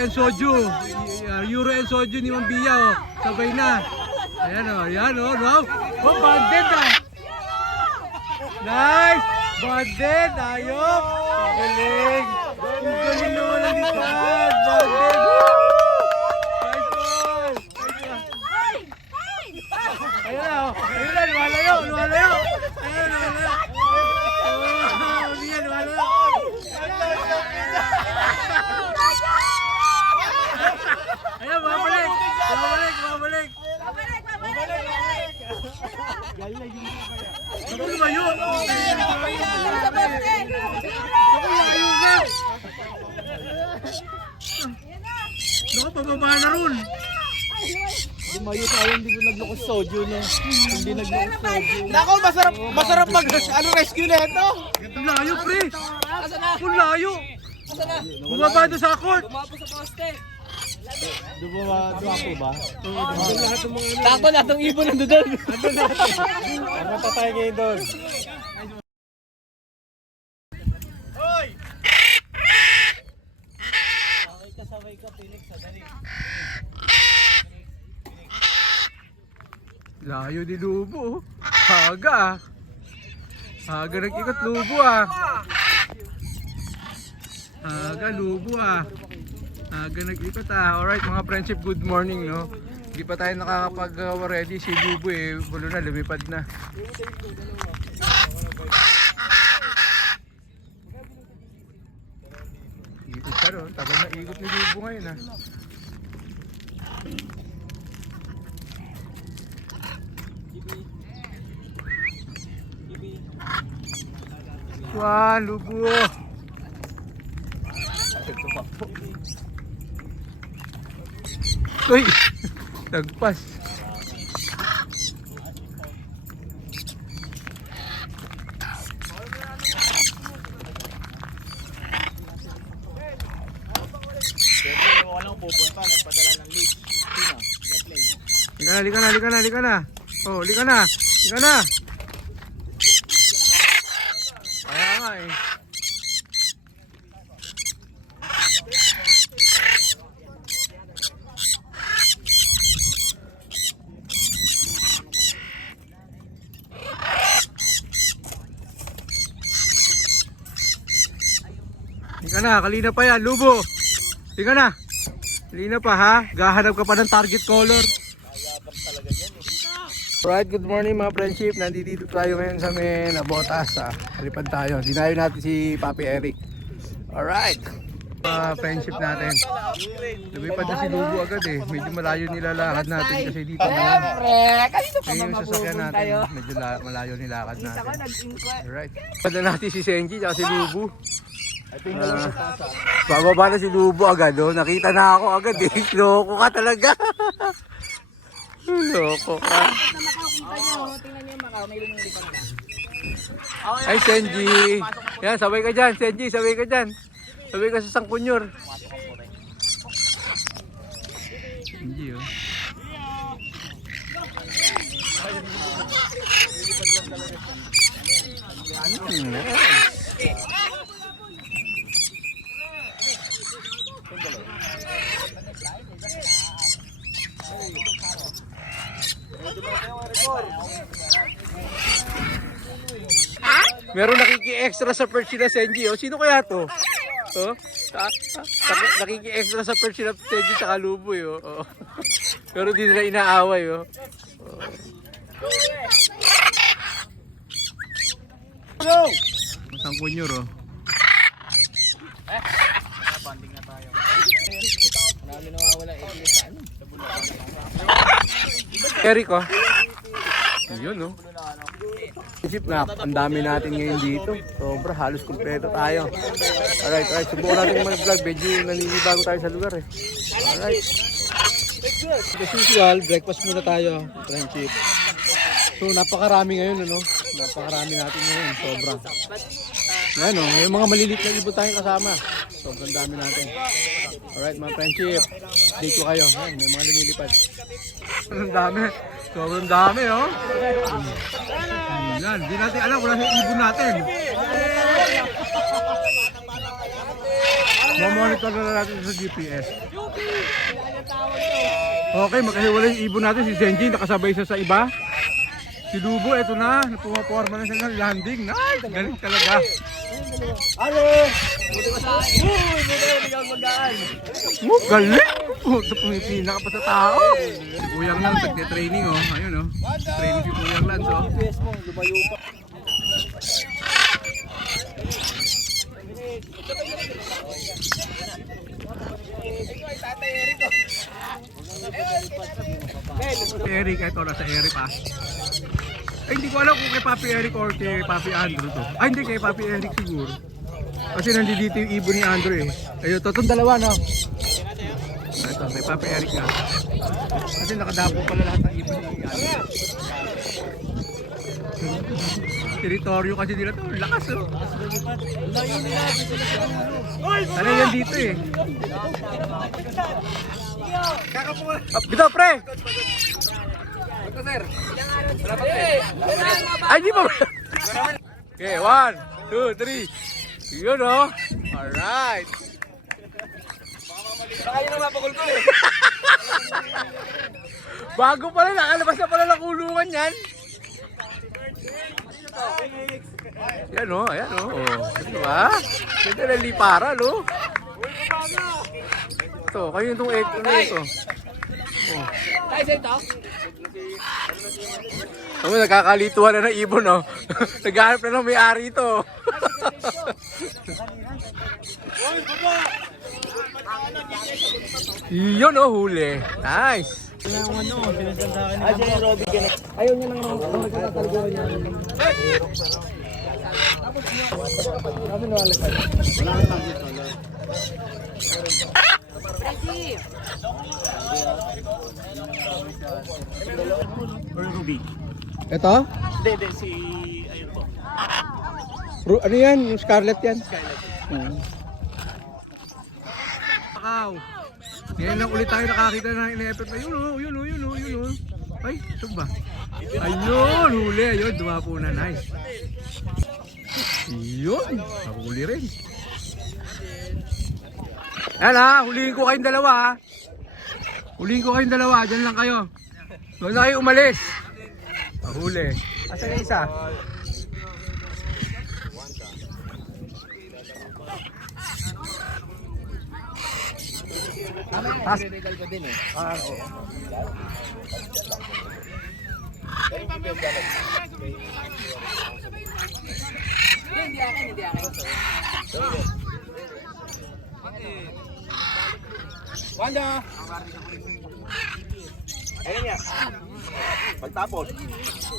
and Soju. Euro and Soju ni Mambia, oh. Sabay na. Ayan, oh. Ayan, oh. No? Oh, banded, ah. Nice! Banded! Ayop! Galing! Ang galing naman ang litan! Banded! Nice! Ayun na, oh. Ayun na, lumalayo, lumalayo. Ayun, lumalayo. Oh, Mia, lumalayo. Ayun, babalik. Babalik, babalik. Ako lumayo. Ako lumayo na. Naku, pababa na ron. Lumayo tayo, hindi soju no. Hindi soju. Nako, masarap, masarap mag, ano, rescue na ito. Ang layo, pre. Ang layo. Bumaba doon sa court. Dumawa, dumapo ba? Tako na itong ibon nando doon. Ano tatay kayo doon? Layo ni Lubo. Haga ah. Haga nag-ikot Lubo ah. Haga Lubo ah. Haga nag-ikot ah. Alright mga friendship, good morning no. Hindi pa tayo nakakapag-ready si Lubo eh. Bulo na, lumipad na. Ikot pa ron. Tagal na ikot ni Lubo ngayon ah. Wah, lubo. Uy, nagpas. Lika na, lika na, lika na, lika na. Oh, lika na, lika na. Kaya nga eh. Lika na, kalina pa yan, lubo. Lika na. Kalina pa ha, gahanap ka pa ng target color. Alright, good morning mga friendship. Nandito tayo ngayon sa may nabotas. Ah. Halipad tayo. Dinayo natin si Papi Eric. Alright. Uh, friendship natin. Lumipad na si Lugo agad eh. Medyo malayo nilalakad natin kasi dito ngayon. Siyempre, kanino pa ba tayo? medyo la- malayo nilakad Isa natin. Alright. Pada natin si Senji at si Lubu. Ah, bababa na si Lubo agad oh. Nakita na ako agad eh. Loko ka talaga. Loko ka. Ay, Senji. Yan, sabay ka dyan. Senji, sabay ka dyan. Sabay ka sa Sangkunyor. Senji, oh. Hmm, nice. Meron nakiki-extra sa perch sila Senji. Oh. Sino kaya to? Oh? Ta ta nakiki-extra sa perch sila Senji sa kalubo. Oh. Oh. Pero di nila inaaway. Oh. Go! Masang kunyur. Oh. Banding na tayo. Marami nawawala eh, sa ano. Eric, oh. Ayun, oh. Isip na, ang dami natin ngayon dito. Sobra, halos kumpleto tayo. Alright, alright. Subukan natin mag-vlog. Medyo naninibago tayo sa lugar eh. Alright. As usual, breakfast muna tayo. Friendship. So, napakarami ngayon, ano? Napakarami natin ngayon. Sobra. Yan, oh. May mga malilit na ibon tayong kasama. Sobrang dami natin. Alright, mga friendship. Update ko kayo. Yan, may mga lumilipad. Sobrang dami. Sobrang dami, oh. Yan, di natin alam kung nasa ibon natin. Mamonitor na natin sa GPS. Okay, magkahiwalay yung ibon natin. Si Zenji, nakasabay siya sa iba. Si Lubo, eto na. Pumaporma na siya ng landing. Nice! Galing talaga. Oh, galing! Puto, pumipina ka pa sa tao. Si Kuyang Lance, nagte-training oh. Ayun oh. Training si Kuyang Lance oh. PS mo, lumayo pa. Eric, ito nasa Eric ah. Ay, hindi ko alam kung kay Papi Eric or kay Papi Andrew to. Ay, hindi kay Papi Eric siguro. Kasi nandito yung ibon ni Andrew eh. Ayun, to, itong dalawa no. Ito, kay Papi Eric na. Kasi nakadapo pala lahat ng ibon ni Andrew. Teritoryo kasi nila to, lakas oh. Sanay yan dito eh. Ah, Bitaw, pre! Ay, di ba? Okay, one, two, three. Yun, oh. Alright. Baka yun ang mapakul ko eh. Bago pala, nakalabas na pala ng kulungan yan. Yan, oh. Ayan, oh. oh. Diba? Ganda na liparan, oh. Ito, kayo itong egg, ano ito? Oh. Tayo sa ito. Ano, nagkakalituhan na ng ibon, no? Naghahanap na ng may-ari ito. Yun, oh, huli. Nice. Yung ano, sinasandakan nila. Ay, Robby Ayaw niya nang nagkakatalgo niya. Or Ruby. Ito? Hindi, hindi, si... Ayun po. Ru- ano yan? Yung scarlet yan? Hmm. Pakaw. Ngayon lang ulit tayo nakakita na in-effort na yun oh, yun oh, yun oh, yun oh. Ay, ito ba? Ayun, huli, ayun, dumapo na, nice. Yun, nakuli rin. Ayan ha, huliin ko kayong dalawa ha. Huliin ko kayong dalawa, dyan lang kayo. Huwag na kayo umalis. Mahuli. Asan yung isa? Eh. ah, oo. Hindi akin, hindi akin. Wanda! Ayun niya. Pagtapos.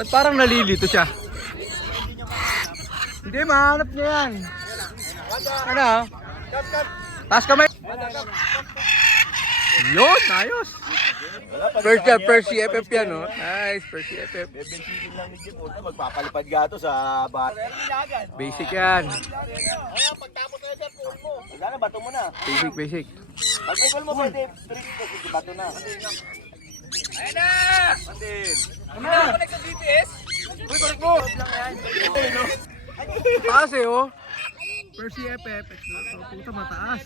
Ba't parang nalilito siya? Hindi, mahanap niya yan. Ano? Taas kamay. Yun, ayos. First year, first CFF yan, no? Nice, first CFF. Bebensinin lang ni Jim magpapalipad gato sa bat. Basic yan. Ayan, pagtapos na sir, pull mo. Magkano, bato mo na. Basic, basic. Pag may pull mo, pwede, bato na. Ayun na! Pandin. Ano na? Connect sa GPS? Uy, balik mo! Eh, oh. First CFF. Puta, mataas.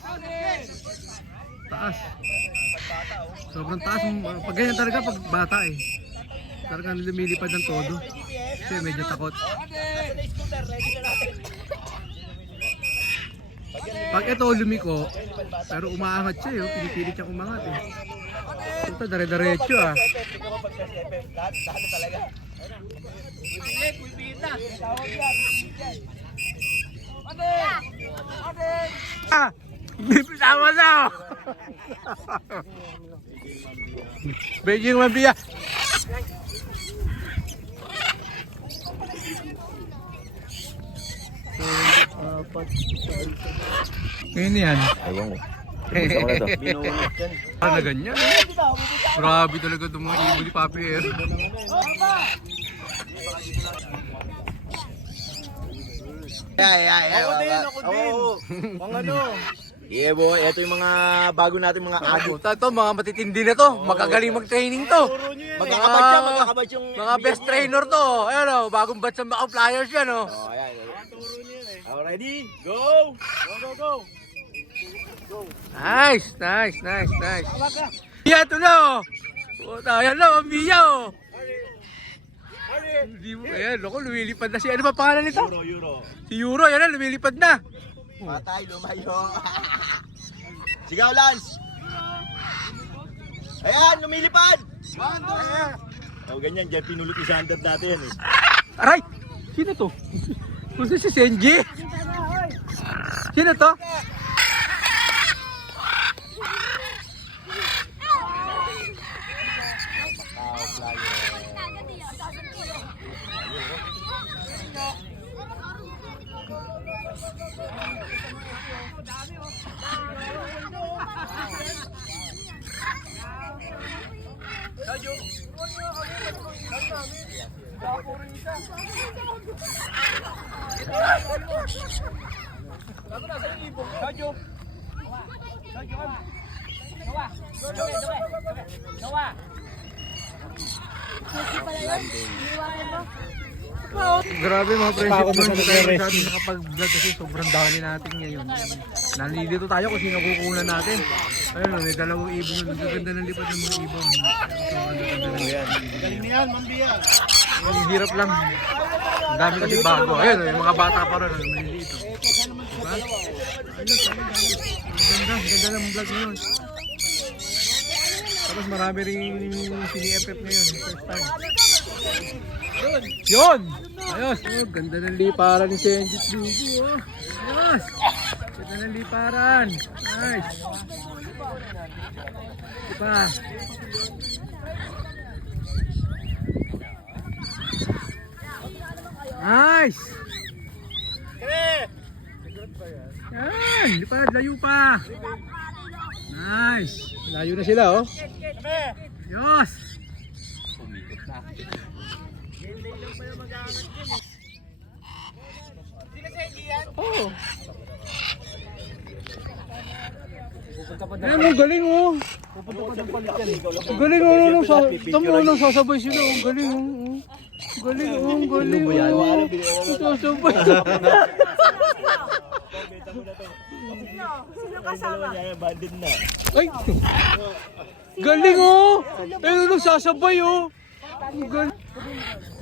Taas. Sobrang taas. Pag ganyan talaga, pag bata eh. Talagang lumilipad ng todo. Kasi medyo takot. Pag ito lumiko, pero umaangat siya, eh, pinipilit siya umangat eh. Ito, dare-diretso ah. Lahat, lahat na talaga. Ah! Tama na! oh. Beijing mabiya. Ngayon yan. Ewan ko. Ano na ganyan? eh? Grabe talaga itong mga ibon ni Papi Eric. Ay, ay, ay. Ako din, ako din. Pang ano? Yeah boy, ito yung mga bago natin mga Mga adult. puta to, mga matitindi na to. Magagaling mag-training to. Magkakabad siya, magkakabad yung... Mga best trainer to. Ayan o, bagong batch ng Macau Flyers yan o. Oh, ayan. Turo niya eh. Ready? Go! Go, go, go! Nice, nice, nice, nice. Mia, ito na oh. Puta, ayan na, oh, Mia oh. Hindi mo, ayan, ako, lumilipad na si, ano ba pangalan nito? Euro, euro. Si Euro, ayan na, lumilipad na. Patay, lumayo. Sigaw, Lance! Ayan, lumilipad! Oh, ganyan, dyan pinulot ni Sander dati yan eh. Aray! Sino to? Kung si Senji? Sino to? Grabe mga friendship mo. Masyado nakapag-vlog kasi sobrang dami natin ngayon. Nalilito tayo kung sino kukunan natin. Ayun, may dalawang ibon. Ang gaganda ng lipat ng mga ibon. Galing na yan, Mambiya. Ang hirap lang. Ang dami kasi bago. Ayun, yung mga bata pa rin. Ang maliliit. oh. Diba? Ang ganda. Ang ganda ng vlog ngayon. Tapos marami rin sini-FF ngayon. First time. Yun! Ayos! Oh, ganda ng liparan ni Senjit Dugu. Oh. Ayos! Ganda ng liparan. Nice! Diba? Nice! Yan! Lipad! Layo pa! Nice! Layo na sila oh. Yos! Oh. Ayan, ang galing oh. Ang galing oh, nung sa, tamo nung sasabay sila, ang galing oh. oh. Galing oh, ang galing oh. Sasabay. Bandit na. Ay! Galing oh! Ayun nung sasabay oh. Galing.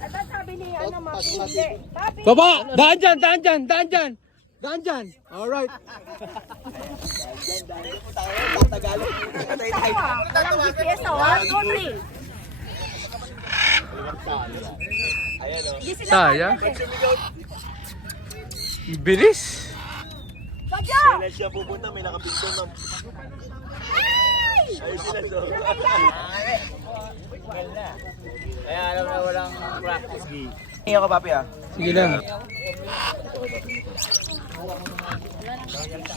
Aba sabi ni ano, Mapi, hindi. Papi, Baba! Daan dyan! Daan dyan! Daan dyan! Daan dyan! Alright. Tagalog. ah, walang GPS na, one, two, three. Ayan o. Bilis. Kailan siya pupunta, may nakapinto na. Ay! Ayun sila so. Kaya alam na walang practice. Hindi ako papi ah. Sige lang.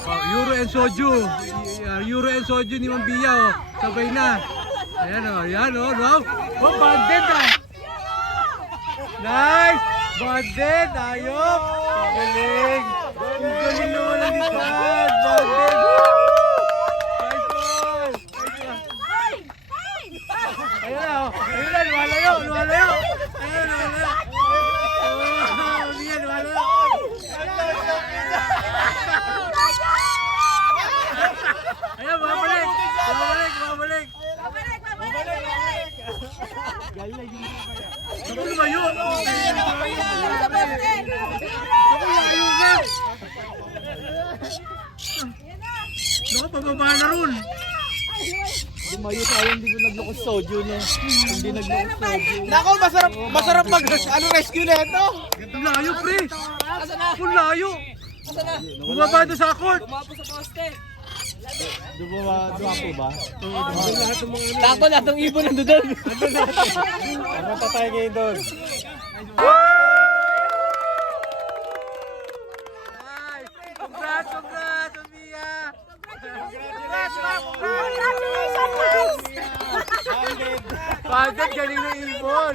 Oh, Euro and Soju. Euro and Soju ni Mambia oh. Sabay na. Ayan oh, ayan oh, wow. Oh, banded ah. Nice! Banded! Ang Galing! Ang galing naman ang lipad! Banded! Nice one! Nice one! Ay! Ay! Ayun na, oh. ayun na, lumalayo, lumalayo. Ayun, lumalayo. Oh, yan, lumalayo. Ayun, babalik, babalik, babalik. Babalik, babalik! Ako lumayo. Sa poste! Ako lumayo na. Naku, pababa na ron. Lumayo tayo, hindi mo naglukos soju niya. Hindi naglukos soju. Nako, masarap, masarap mag ano, rescue na ito. Layo, pre. Asa na? Ang layo. Asa na? Bumaba doon sa court. Bumapo sa poste. Dumapo ba? Tako lahat ng ibon nando doon. Ano pa tayo ngayon doon? Nice. Guys! Banded, galing ng ibon.